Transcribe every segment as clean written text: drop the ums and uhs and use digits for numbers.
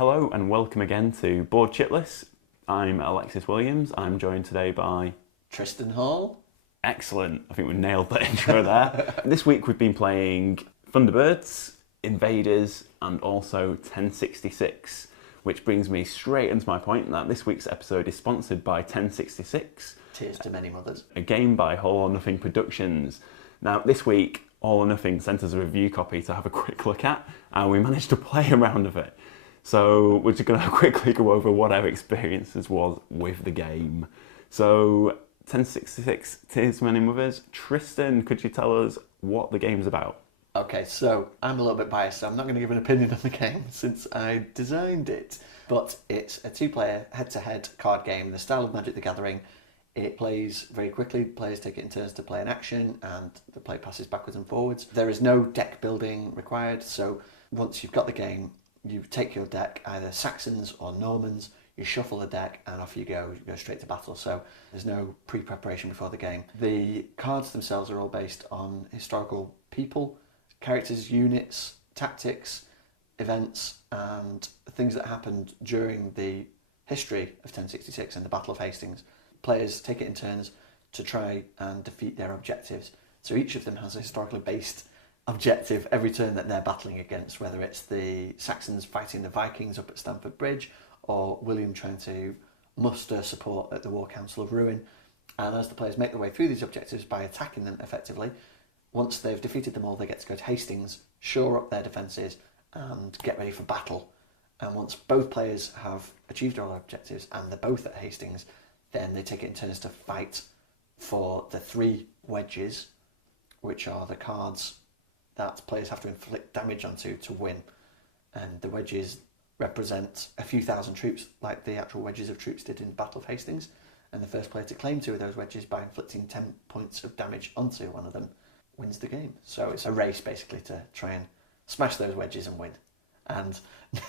Hello and welcome again to Board Chitless. I'm Aleksis Williams. I'm joined today by Tristan Hall. Excellent. I think we nailed the intro there. This week we've been playing Thunderbirds, Invaders and also 1066, which brings me straight into my point that this week's episode is sponsored by 1066. Cheers to Many Mothers. A game by All or Nothing Productions. Now this week All or Nothing sent us a review copy to have a quick look at and we managed to play a round of it. So we're just going to quickly go over what our experiences was with the game. So 1066, Tears to Many Mothers. Tristan, could you tell us what the game's about? Okay, so I'm a little bit biased, so I'm not going to give an opinion on the game since I designed it. But it's a two-player head-to-head card game in the style of Magic the Gathering. It plays very quickly, players take it in turns to play an action, and the play passes backwards and forwards. There is no deck building required, so once you've got the game, you take your deck, either Saxons or Normans, you shuffle the deck and off you go straight to battle. So there's no pre-preparation before the game. The cards themselves are all based on historical people, characters, units, tactics, events, and things that happened during the history of 1066 and the Battle of Hastings. Players take it in turns to try and defeat their objectives. So each of them has a historically based objective every turn that they're battling against, whether it's the Saxons fighting the Vikings up at Stamford Bridge or William trying to muster support at the War Council of Ruin. And as the players make their way through these objectives by attacking them effectively, once they've defeated them all, they get to go to Hastings, shore up their defences and get ready for battle. And once both players have achieved all their objectives and they're both at Hastings, then they take it in turns to fight for the three wedges, which are the cards that players have to inflict damage onto to win. And the wedges represent a few thousand troops, like the actual wedges of troops did in the Battle of Hastings. And the first player to claim two of those wedges by inflicting 10 points of damage onto one of them wins the game. So it's a race, basically, to try and smash those wedges and win. And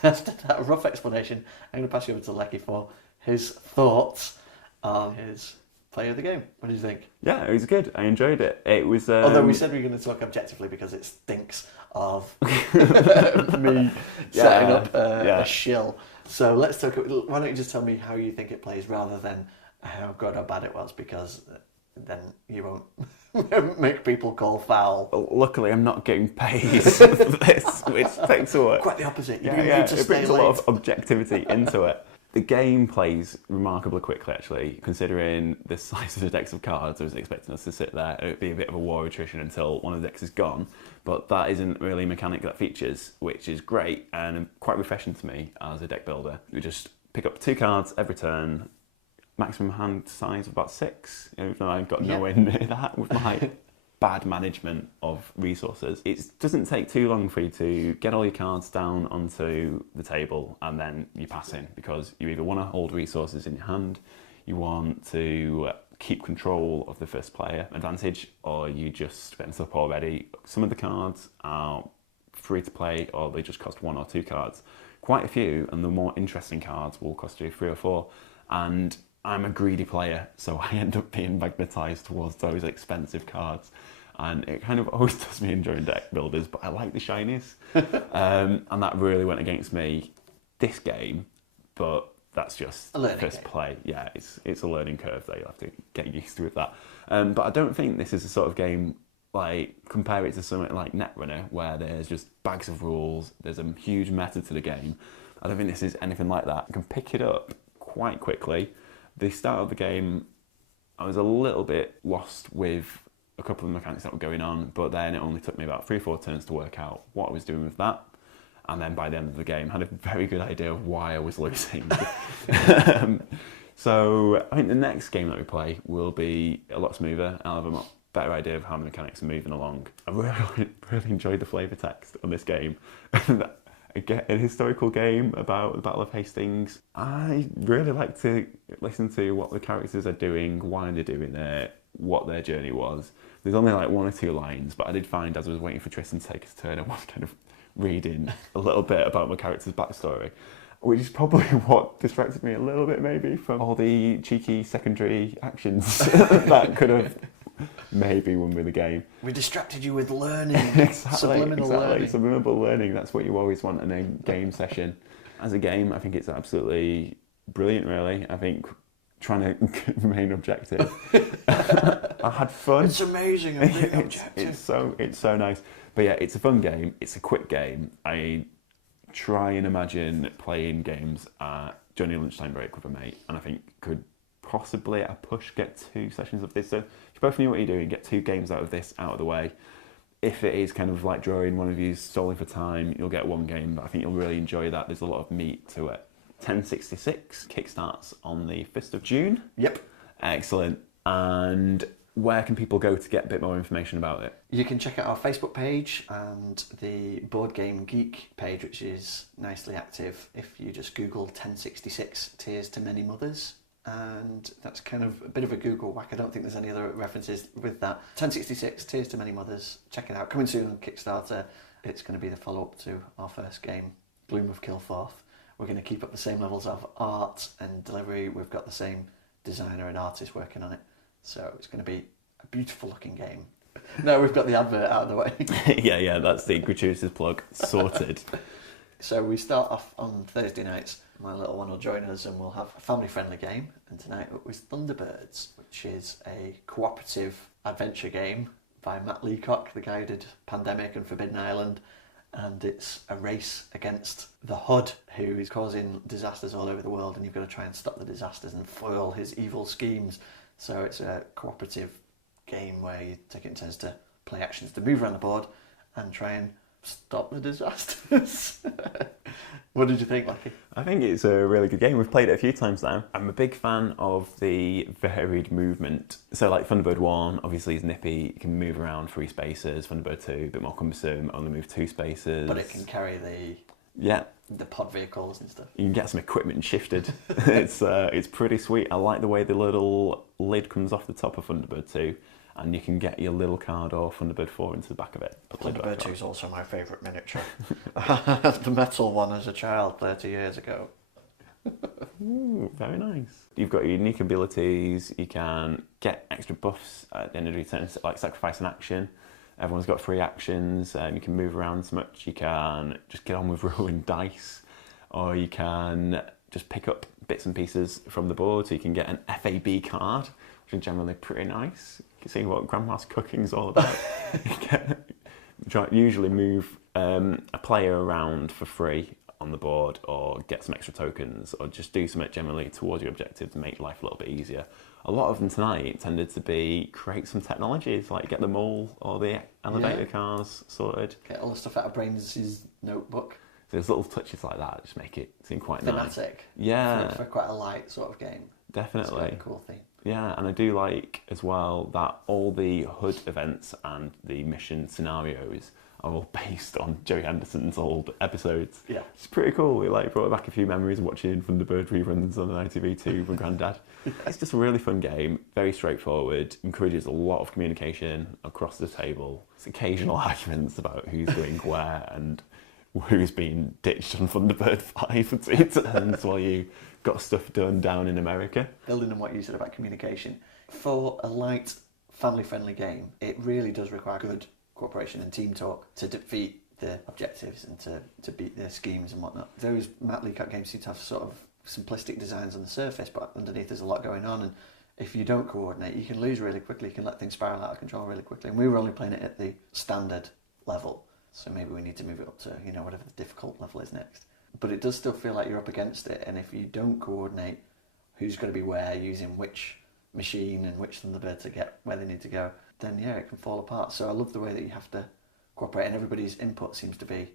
after that rough explanation, I'm going to pass you over to Lecky for his thoughts on his play of the game. What do you think? Yeah, it was good. I enjoyed it. It was... Although we said we were going to talk objectively because it stinks of me setting up a shill. So let's talk... Why don't you just tell me how you think it plays rather than how good or bad it was, because then you won't make people call foul. Luckily, I'm not getting paid for this, which takes away... Quite the opposite. It brings a lot of objectivity into it. The game plays remarkably quickly, actually, considering the size of the decks of cards. I was expecting us to sit there. It would be a bit of a war attrition until one of the decks is gone, but that isn't really a mechanic that features, which is great and quite refreshing to me as a deck builder. You just pick up 2 cards every turn, maximum hand size of about 6, even though I've got nowhere near that with my bad management of resources. It doesn't take too long for you to get all your cards down onto the table and then you pass in, because you either want to hold resources in your hand, you want to keep control of the first player advantage, or you just spend up already. Some of the cards are free to play or they just cost 1 or 2 cards. Quite a few, and the more interesting cards will cost you 3 or 4. And I'm a greedy player, so I end up being magnetised towards those expensive cards. And it kind of always does me enjoying deck builders, but I like the shinies. And that really went against me this game, but that's just first play. Yeah, it's a learning curve that you'll have to get used to with that. But I don't think this is the sort of game, like, compare it to something like Netrunner, where there's just bags of rules, there's a huge meta to the game. I don't think this is anything like that. You can pick it up quite quickly. The start of the game, I was a little bit lost with a couple of mechanics that were going on, but then it only took me about 3 or 4 turns to work out what I was doing with that. And then by the end of the game, I had a very good idea of why I was losing. So I think the next game that we play will be a lot smoother. I'll have a better idea of how the mechanics are moving along. I really enjoyed the flavour text on this game. A historical game about the Battle of Hastings. I really like to listen to what the characters are doing, why they're doing it, what their journey was. There's only like 1 or 2 lines, but I did find as I was waiting for Tristan to take his turn, I was kind of reading a little bit about my character's backstory, which is probably what distracted me a little bit maybe from all the cheeky secondary actions that could have maybe won me the game. We distracted you with learning. Exactly. Subliminal learning. Subliminal learning, that's what you always want in a game session. As a game, I think it's absolutely brilliant, really. I think trying to remain objective. I had fun. It's amazing. I'm being objective. It's so nice. But yeah, it's a fun game. It's a quick game. I try and imagine playing games during a lunchtime break with a mate, and I think could possibly at a push get 2 sessions of this. So if you both know what you're doing, get 2 games out of this out of the way. If it is kind of like drawing one of you solely for time, you'll get 1 game, but I think you'll really enjoy that. There's a lot of meat to it. 1066 kickstarts on the 1st of June. Yep. Excellent. And where can people go to get a bit more information about it? You can check out our Facebook page and the Board Game Geek page, which is nicely active. If you just Google 1066 Tears to Many Mothers, and that's kind of a bit of a Google whack. I don't think there's any other references with that. 1066 Tears to Many Mothers. Check it out. Coming soon on Kickstarter. It's going to be the follow-up to our first game, Gloom of Kilforth. We're going to keep up the same levels of art and delivery. We've got the same designer and artist working on it. So it's going to be a beautiful looking game. No, we've got the advert out of the way. yeah, that's the gratuitous plug. Sorted. So we start off on Thursday nights. My little one will join us and we'll have a family-friendly game. And tonight it was Thunderbirds, which is a cooperative adventure game by Matt Leacock, the guy who did Pandemic and Forbidden Island. And it's a race against the Hood, who is causing disasters all over the world, and you've got to try and stop the disasters and foil his evil schemes. So it's a cooperative game where you take it in turns to play actions to move around the board and try and stop the disasters. What did you think, Lucky? I think it's a really good game. We've played it a few times now. I'm a big fan of the varied movement. So like Thunderbird 1 obviously is nippy, you can move around 3 spaces. Thunderbird 2, a bit more cumbersome, only move 2 spaces. But it can carry the pod vehicles and stuff. You can get some equipment shifted. It's pretty sweet. I like the way the little lid comes off the top of Thunderbird 2, and you can get your little card or Thunderbird 4 into the back of it. Thunderbird 2 is also my favourite miniature. I had the metal one as a child 30 years ago. Ooh, very nice. You've got your unique abilities, you can get extra buffs at the end of your turn, like sacrifice an action. Everyone's got 3 actions, and you can move around so much. You can just get on with rolling dice, or you can just pick up bits and pieces from the board. So you can get an FAB card, which is generally pretty nice. You can see what Grandma's cooking's all about. Usually move a player around for free on the board, or get some extra tokens, or just do something generally towards your objective to make life a little bit easier. A lot of them tonight tended to be create some technologies, like get the mole or the elevator cars sorted. Get all the stuff out of Brains' notebook. So there's little touches like that just make it seem quite nice. Thematic. Yeah. For quite a light sort of game. Definitely. It's quite a cool theme. Yeah, and I do like as well that all the HUD events and the mission scenarios are all based on Joey Henderson's old episodes. Yeah. It's pretty cool. We brought back a few memories of watching Thunderbird reruns on ITV2 with Grandad. It's just a really fun game, very straightforward, encourages a lot of communication across the table. It's occasional arguments about who's going where and who's been ditched on Thunderbird 5 for 2 turns while you got stuff done down in America. Building on what you said about communication, for a light, family-friendly game, it really does require good cooperation and team talk to defeat the objectives and to beat their schemes and whatnot. Those Matt Leacock games seem to have sort of simplistic designs on the surface, but underneath there's a lot going on, and if you don't coordinate, you can lose really quickly, you can let things spiral out of control really quickly. And we were only playing it at the standard level, so maybe we need to move it up to, whatever the difficult level is next. But it does still feel like you're up against it, and if you don't coordinate who's going to be where, using which machine and which Thunderbird to get where they need to go, then it can fall apart. So I love the way that you have to cooperate, and everybody's input seems to be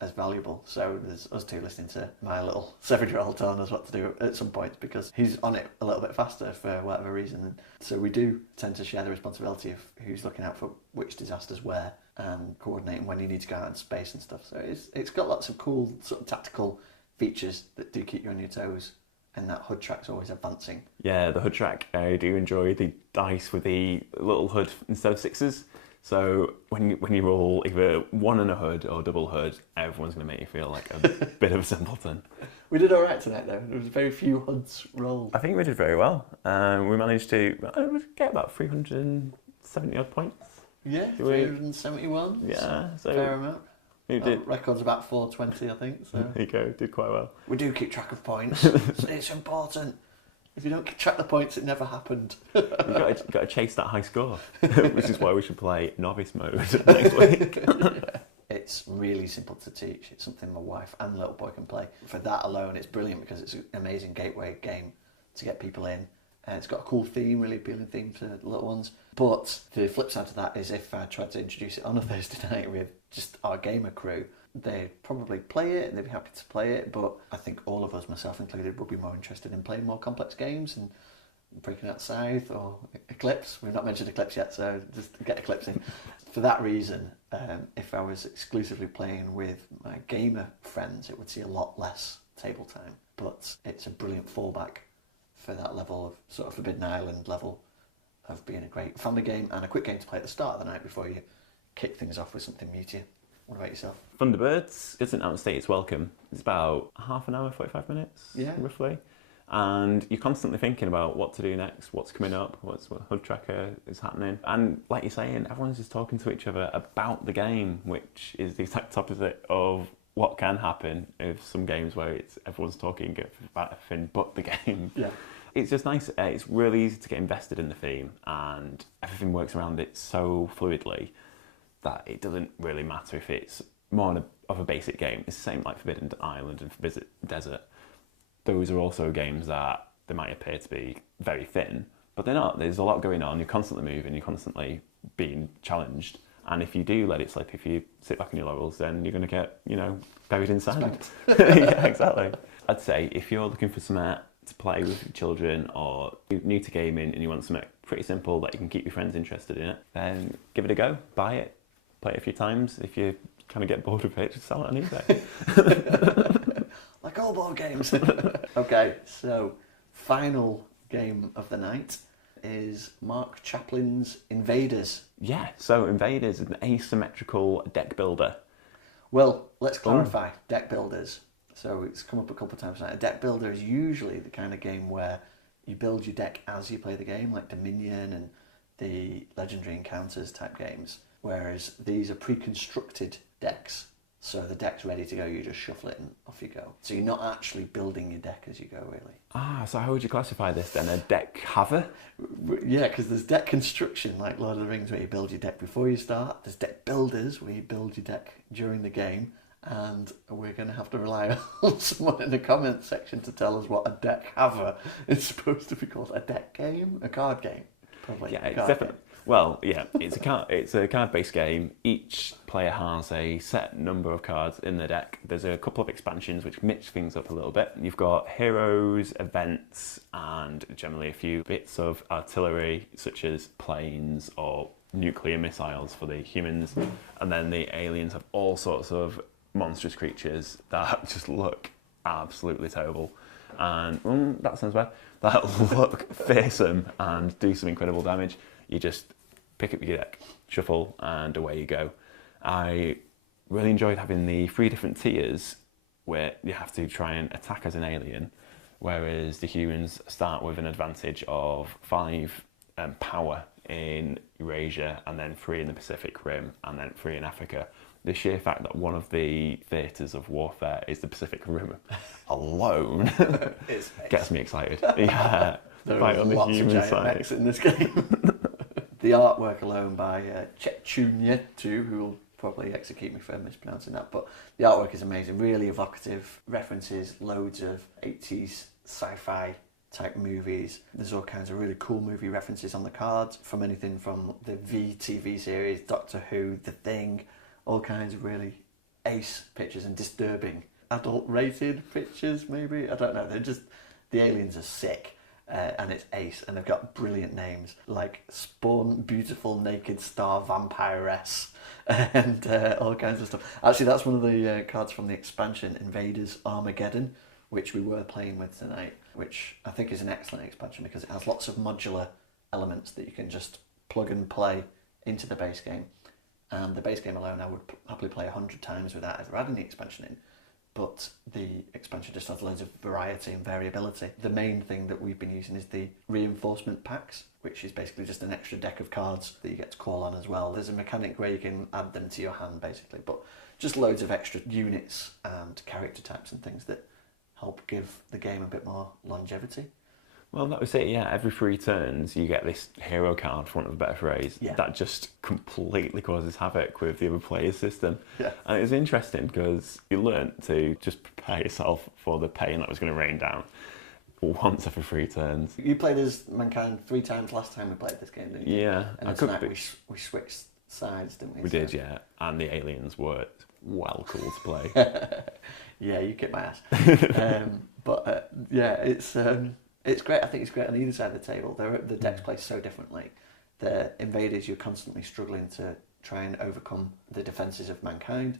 as valuable. So there's us two listening to my little 7-year-old telling us what to do at some points because he's on it a little bit faster for whatever reason. And so we do tend to share the responsibility of who's looking out for which disasters where and coordinating when you need to go out in space and stuff. So it's got lots of cool sort of tactical features that do keep you on your toes. And that HUD track's always advancing. Yeah, the HUD track, I do enjoy the dice with the little HUD instead of 6s. So when you roll either 1 and a HUD or double HUD, everyone's going to make you feel like a bit of a simpleton. We did all right tonight, though. There was very few HUDs rolled. I think we did very well. We managed to get about 370 odd points. Yeah, 371. Yeah, so fair amount. Who did? Record's about 420, I think. So There you go, did quite well. we do keep track of points. It's important. If you don't keep track of the points, it never happened. You've got to chase that high score, which is why we should play novice mode next week. It's really simple to teach. It's something my wife and the little boy can play. For that alone, it's brilliant because it's an amazing gateway game to get people in. And it's got a cool theme, really appealing theme for the little ones. But the flip side to that is if I tried to introduce it on a Thursday night with just our gamer crew, they'd probably play it and they'd be happy to play it. But I think all of us, myself included, would be more interested in playing more complex games and breaking out Scythe or Eclipse. We've not mentioned Eclipse yet, so just get Eclipse in. For that reason, if I was exclusively playing with my gamer friends, it would see a lot less table time. But it's a brilliant fallback for that level of sort of Forbidden Island level of being a great family game and a quick game to play at the start of the night before you kick things off with something meatier. What about yourself? Thunderbirds doesn't outstate its welcome. It's about half an hour, 45 minutes, roughly. And you're constantly thinking about what to do next, what's coming up, what HUD tracker is happening. And like you're saying, everyone's just talking to each other about the game, which is the exact opposite of what can happen with some games where it's everyone's talking about everything but the game. Yeah. It's just nice. It's really easy to get invested in the theme, and everything works around it so fluidly that it doesn't really matter if it's more of a basic game. It's the same like Forbidden Island and Forbidden Desert. Those are also games that they might appear to be very thin, but they're not. There's a lot going on. You're constantly moving. You're constantly being challenged. And if you do let it slip, if you sit back on your laurels, then you're going to get, buried in sand. Yeah, exactly. I'd say if you're looking for something to play with your children or you're new to gaming and you want something pretty simple that you can keep your friends interested in it, then give it a go. Buy it. Play it a few times. If you kind of get bored of it, just sell it on eBay. Like all board games. Okay, so final game of the night is Mark Chaplin's Invaders. Yeah, so Invaders is an asymmetrical deck builder. Well, let's clarify deck builders. So it's come up a couple of times now. A deck builder is usually the kind of game where you build your deck as you play the game, like Dominion and the Legendary Encounters type games. Whereas these are pre-constructed decks. So the deck's ready to go, you just shuffle it and off you go. So you're not actually building your deck as you go, really. So how would you classify this then? A deck haver? Yeah, because there's deck construction, like Lord of the Rings, where you build your deck before you start. There's deck builders, where you build your deck during the game. And we're going to have to rely on someone in the comments section to tell us what a deck haver is supposed to be called. A deck game? A card game? Probably. Yeah, it's definitely. Well, yeah, it's a card-based game. Each player has a set number of cards in the deck. There's a couple of expansions which mix things up a little bit. You've got heroes, events, and generally a few bits of artillery, such as planes or nuclear missiles for the humans. And then the aliens have all sorts of monstrous creatures that just look absolutely terrible. And that sounds bad. That look fearsome and do some incredible damage. You just pick up your deck, shuffle, and away you go. I really enjoyed having the 3 different tiers where you have to try and attack as an alien, whereas the humans start with an advantage of 5 power in Eurasia, and then 3 in the Pacific Rim, and then 3 in Africa. The sheer fact that one of the theatres of warfare is the Pacific Rim alone gets me excited. Yeah, there are lots of giant mechs in this game. The artwork alone by Chetchunyetu, who will probably execute me for mispronouncing that, but the artwork is amazing, really evocative, references loads of 80s sci-fi type movies. There's all kinds of really cool movie references on the cards, from anything from the V TV series, Doctor Who, The Thing, all kinds of really ace pictures and disturbing adult rated pictures, maybe, I don't know, they're just, the aliens are sick. And it's ace, and they've got brilliant names like Spawn, Beautiful Naked Star Vampiress, and all kinds of stuff. Actually, that's one of the cards from the expansion, Invaders Armageddon, which we were playing with tonight, which I think is an excellent expansion because it has lots of modular elements that you can just plug and play into the base game. And the base game alone, I would happily play 100 times without ever adding the expansion in. but the expansion just has loads of variety and variability. The main thing that we've been using is the reinforcement packs, which is basically just an extra deck of cards that you get to call on as well. There's a mechanic where you can add them to your hand, basically, but just loads of extra units and character types and things that help give the game a bit more longevity. Well, that was it, yeah. Every 3 turns, you get this hero card, for want of a better phrase, that just completely causes havoc with the other player's system. Yeah. And it was interesting because you learnt to just prepare yourself for the pain that was going to rain down once every 3 turns. You played as Mankind 3 times last time we played this game, didn't you? Yeah. And tonight we switched sides, didn't we? We did, yeah. And the aliens were well cool to play. Yeah, you kicked my ass. Yeah, it's great. I think it's great on either side of the table. The decks play so differently. The Invaders, you're constantly struggling to try and overcome the defences of Mankind,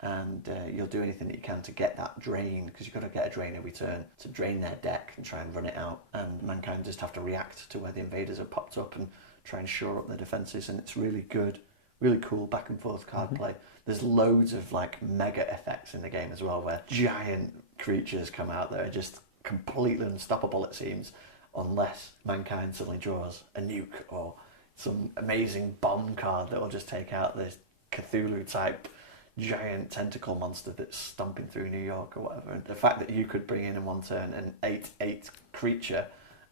and you'll do anything that you can to get that drain, because you've got to get a drain every turn to drain their deck and try and run it out. And Mankind just have to react to where the Invaders have popped up and try and shore up their defences, and it's really good, really cool back and forth card play. There's loads of like mega effects in the game as well, where giant creatures come out that are just completely unstoppable, it seems, unless Mankind suddenly draws a nuke or some amazing bomb card that will just take out this Cthulhu type giant tentacle monster that's stomping through New York or whatever. And the fact that you could bring in one turn an 8/8 creature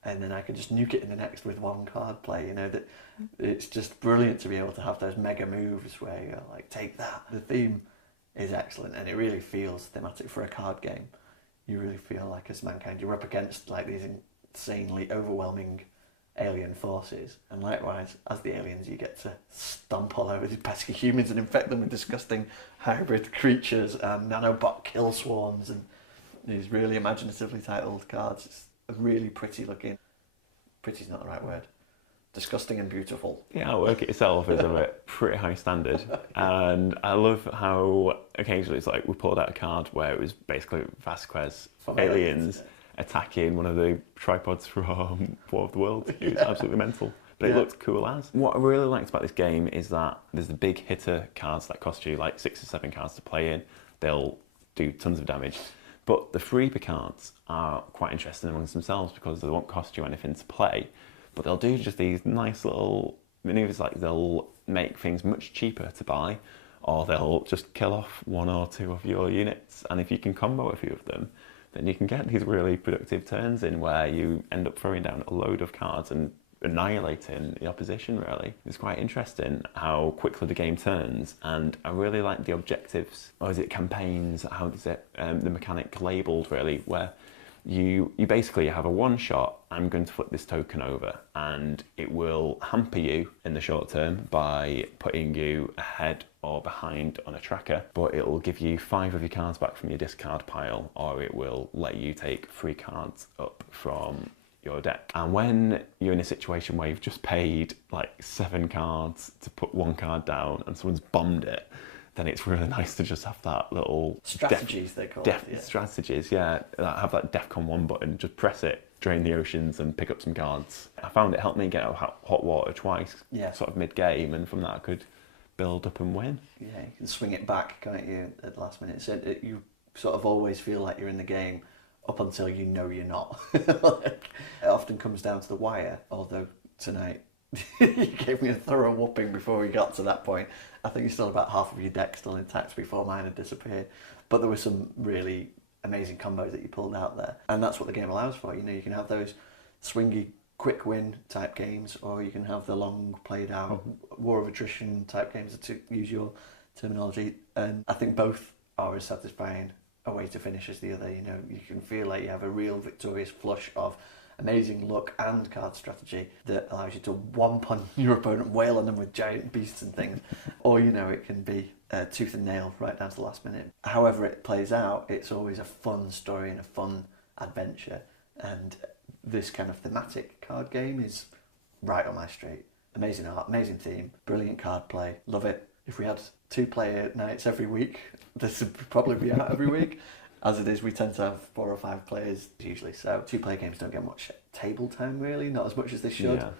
and then I could just nuke it in the next with 1 card play, that it's just brilliant to be able to have those mega moves where you're like, take that. The theme is excellent, and it really feels thematic for a card game. You really feel like as Mankind you're up against like these insanely overwhelming alien forces, and likewise as the aliens you get to stomp all over these pesky humans and infect them with disgusting hybrid creatures and nanobot kill swarms and these really imaginatively titled cards. It's really pretty looking. Pretty's not the right word. Disgusting and beautiful. Yeah, artwork itself is of a pretty high standard, and I love how occasionally it's like we pulled out a card where it was basically Vasquez aliens attacking one of the tripods from War of the Worlds. It was absolutely mental, but it looked cool as. What I really liked about this game is that there's the big hitter cards that cost you like 6 or 7 cards to play in. They'll do tons of damage. But the freeper cards are quite interesting amongst themselves because they won't cost you anything to play, but they'll do just these nice little maneuvers, like they'll make things much cheaper to buy, or they'll just kill off 1 or 2 of your units. And if you can combo a few of them, then you can get these really productive turns in where you end up throwing down a load of cards and annihilating the opposition, really. It's quite interesting how quickly the game turns, and I really like the objectives, or is it campaigns, how is it, the mechanic labelled, really, where you basically have a one shot, I'm going to flip this token over, and it will hamper you in the short term by putting you ahead or behind on a tracker, but it will give you 5 of your cards back from your discard pile, or it will let you take 3 cards up from your deck. And when you're in a situation where you've just paid like 7 cards to put 1 card down and someone's bombed it, then it's really nice to just have that little strategies they call it. Strategies, yeah. Have that DEFCON 1 button, just press it, drain the oceans and pick up some cards. I found it helped me get out of hot water twice, sort of mid-game, and from that I could build up and win. Yeah, you can swing it back, can't you, at the last minute. So you sort of always feel like you're in the game up until you know you're not. Like, it often comes down to the wire, although tonight you gave me a thorough whooping before we got to that point. I think you still had about half of your deck still intact before mine had disappeared. But there were some really amazing combos that you pulled out there. And that's what the game allows for. You can have those swingy, quick win type games, or you can have the long played out war of attrition type games, to use your terminology. And I think both are as satisfying a way to finish as the other. You can feel like you have a real victorious flush of amazing luck and card strategy that allows you to womp on your opponent, wail on them with giant beasts and things, or it can be tooth and nail right down to the last minute. However it plays out, it's always a fun story and a fun adventure, and this kind of thematic card game is right on my street. Amazing art, amazing theme, brilliant card play, love it. If we had 2-player nights every week, this would probably be out every week. As it is, we tend to have 4 or 5 players usually, so 2-player games don't get much table time, really, not as much as they should. Yeah.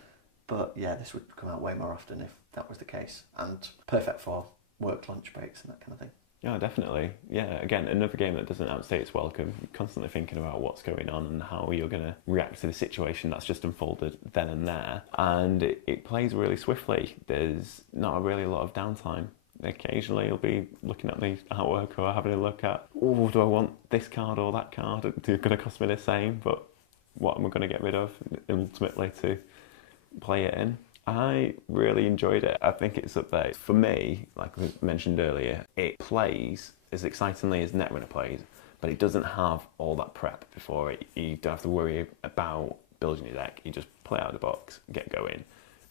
But yeah, this would come out way more often if that was the case, and perfect for work lunch breaks and that kind of thing. Yeah, definitely. Yeah, again, another game that doesn't outstay its welcome. You're constantly thinking about what's going on and how you're going to react to the situation that's just unfolded then and there. And it plays really swiftly. There's not really a lot of downtime. Occasionally you'll be looking at the artwork or having a look at, oh, do I want this card or that card? It's going to cost me the same, but what am I going to get rid of ultimately to play it in? I really enjoyed it. I think it's up there. For me, like I mentioned earlier, it plays as excitingly as Netrunner plays, but it doesn't have all that prep before it. You don't have to worry about building your deck. You just play out of the box, get going,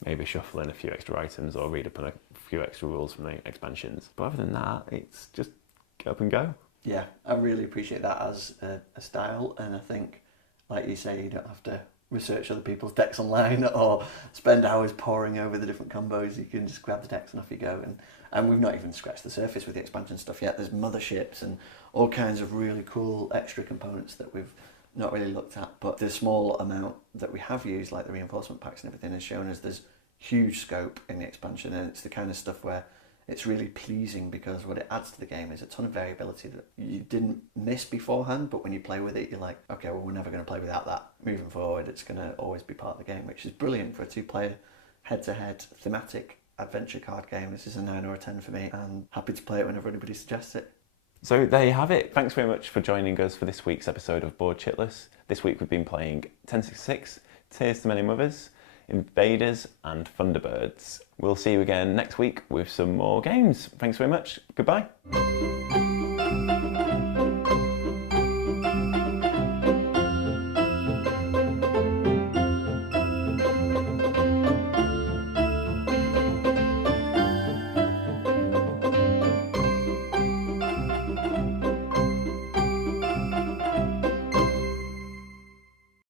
maybe shuffle in a few extra items or read up on a few extra rules from the expansions. But other than that, it's just get up and go. Yeah, I really appreciate that as a style, and I think, like you say, you don't have to research other people's decks online or spend hours poring over the different combos. You can just grab the decks and off you go. And we've not even scratched the surface with the expansion stuff yet. There's motherships and all kinds of really cool extra components that we've not really looked at. But the small amount that we have used, like the reinforcement packs and everything, has shown us there's huge scope in the expansion, and it's the kind of stuff where it's really pleasing because what it adds to the game is a ton of variability that you didn't miss beforehand, but when you play with it, you're like, okay, well, we're never going to play without that. Moving forward, it's going to always be part of the game, which is brilliant for a two-player, head-to-head, thematic adventure card game. This is a 9 or a 10 for me, and happy to play it whenever anybody suggests it. So there you have it. Thanks very much for joining us for this week's episode of Board Chitless. This week we've been playing 1066, Tears to Many Mothers, Invaders and Thunderbirds. We'll see you again next week with some more games. Thanks very much. Goodbye.